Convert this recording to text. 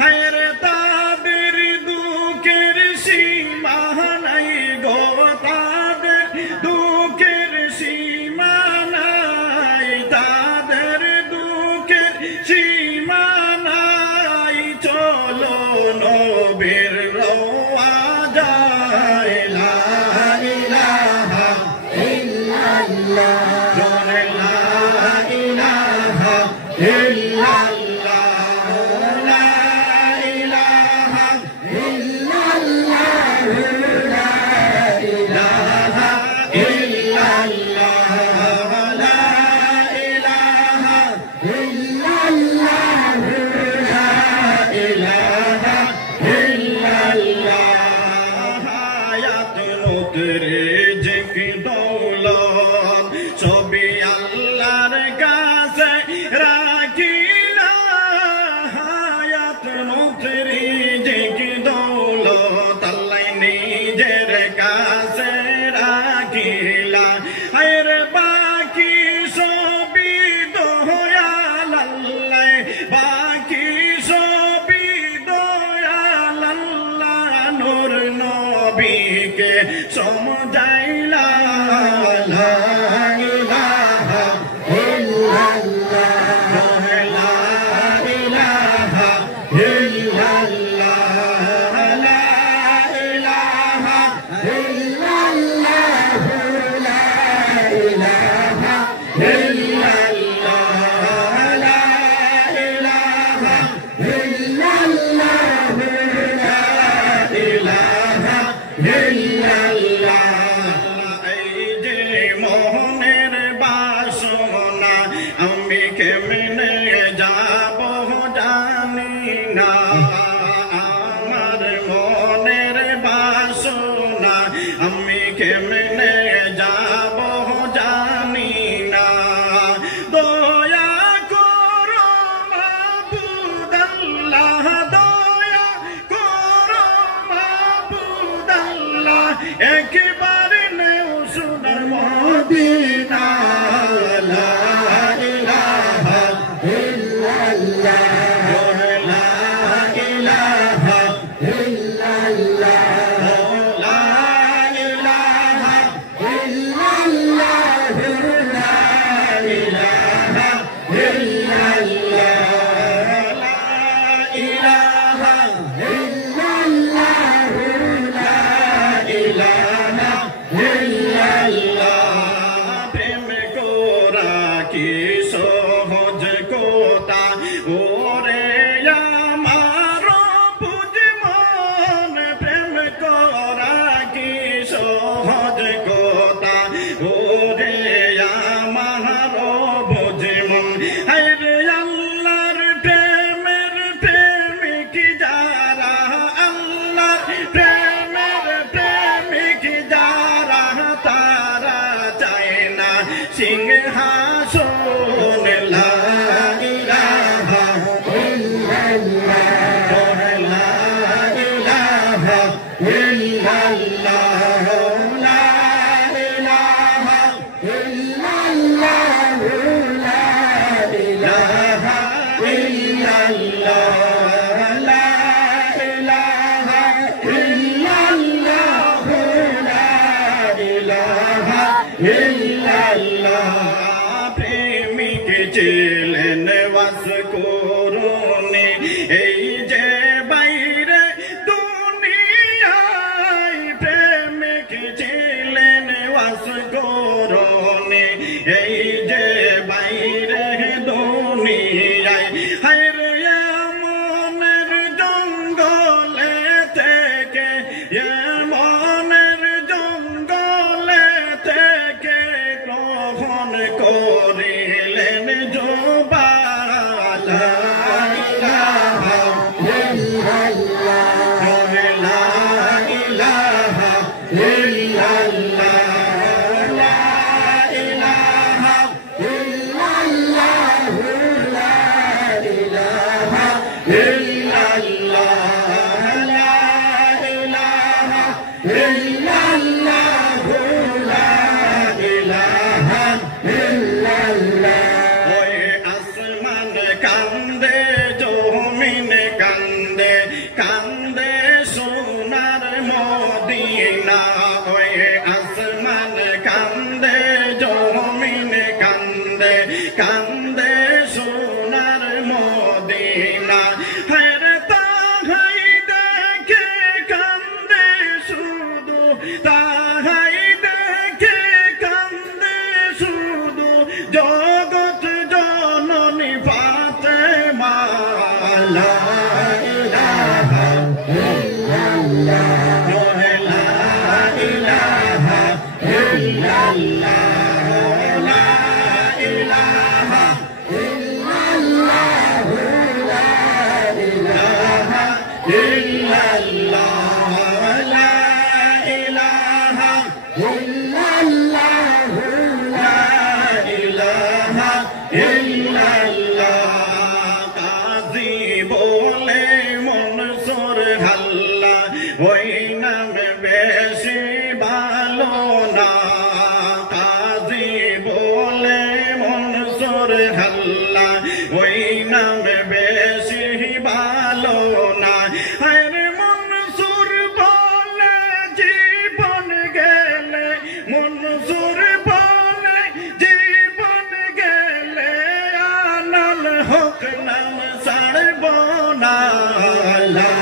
হায়রে তাদের দুঃখের সীমা নাই গো, তাদের দুঃখের সীমা নাই, তাদের দুঃখের সীমা নাই। চলো নবীর রওয়া যায়, লা ইলাহা ইল্লাল্লাহ, লা ইলাহা ইল্লাল্লাহ, লা ইলাহা ইল্লাল্লাহ, লা ইলাহা ইল্লাল্লাহ, লা ইলাহা ইল্লাল্লাহ, লা ইলাহা ইল্লাল্লাহ। হায়াত মুতরে জিকি দৌলত সবই আল্লাহর কাছে রাখিলা, হায়াত মুতরে জিকি দৌলত আল্লাহ নিজের কাছে রাখিলা। হায়রে বাকি সবই দয়াল আল্লাহ, বাকি সবই দয়াল আল্লাহ, নূর নবীকে সমঝাইলা, লা ইলাহা ইল্লাল্লাহ, লা ইলাহা ইল্লাল্লাহ, লা ইলাহা ইল্লাল্লাহ, লা ইলাহা ইল্লাল্লাহ, লা ইলাহা ইল্লাল্লাহ, লা ইলাহা ইল্লাল্লাহ। এই যে মোহনের বাসনা আমি কেমনে যাব জানি না, আমার মনের বাসনা আমি কেমনে যাব জানি না। দয়া করো মাবুদ আল্লাহ, দয়া করো মাবুদ আল্লাহ, একবার নেও সোনার মদিনা, লা ইলাহা ইল্লাল্লাহ, লা ইলাহা ইল্লাল্লাহ, লা ইলাহা ইল্লাল্লাহ, লা ইলাহা ইল্লাল্লাহ, লা ইলাহা ইল্লাল্লাহ, লা ইলাহা ইল্লাল্লাহ। প্রেম করা কি সহজ কথা ওরে আমার বুঝমন, প্রেম করা কি সহজ কথা ওরে আমার বুঝমন। হায়রে আল্লাহর প্রেমের প্রেমিক যারা, আল্লাহর প্রেমের প্রেমিক যারা, তারা চায় না সিংহাসন, লা ইলাহা ইল্লাল্লাহ, লা ইলাহা ইল্লাল্লাহ, লা ইলাহা ইল্লাল্লাহ, লা ইলাহা ইল্লাল্লাহ, লা ইলাহা ইল্লাল্লাহ, লা ইলাহা ইল্লাল্লাহ। প্রেমিক ছিলেন বাস করুনি এই যে বাইরে দুনিয়ায়, প্রেমিক ছিলেন বাস করুনি এই যে বাইরে দুনিয়ায়। হায়রে লা ইলাহা ইল্লাল্লাহ লা ইলাহা ইল্লাল্লাহ লা ইলাহা ইল্লাল্লাহ লা ইলাহা ইল্লাল্লাহ লা ইলাহা ইল্লাল্লাহ লা ইলাহা ইল্লাল্লাহ কাজী বলে মনসুর হাল্লা ওই নাম বেশি ভালো না কাজী বলে মনসুর হাল্লা ওই নাম বেশি ভালো না আরে মনসুর বলে জীবন গেলে মনসুর বলে জীবন গেলে আনাল হক নাম ছাড়ব না লা